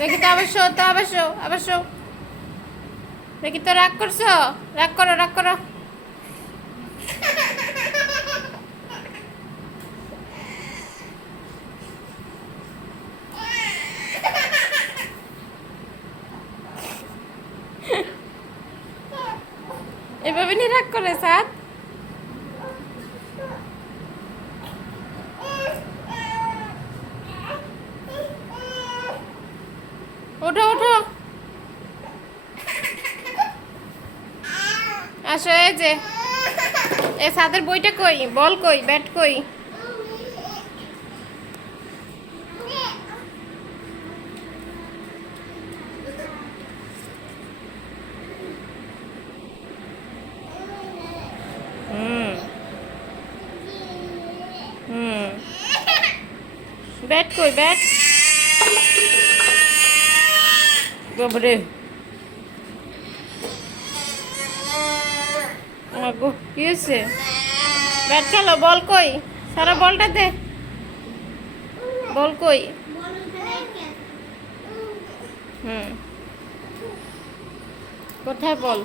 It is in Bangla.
দেখি তো আবার শো, তো আবার শো, আবার শো। দেখি তো রাগ করছো, রাগ করো, রাগ করো। এভাবে নি রাগ করে সাত। ওঠো ওঠো, আসো। এই যে এ সাদের বইটা কই, বল কই, ব্যাট কই? হুম হুম, ব্যাট কই, ব্যাট? বাবারে, আগো কি হয়েছে? ব্যাট খেলো, বল কই? সারা বলটা দে, বল কই? হুম, কোথায় বল?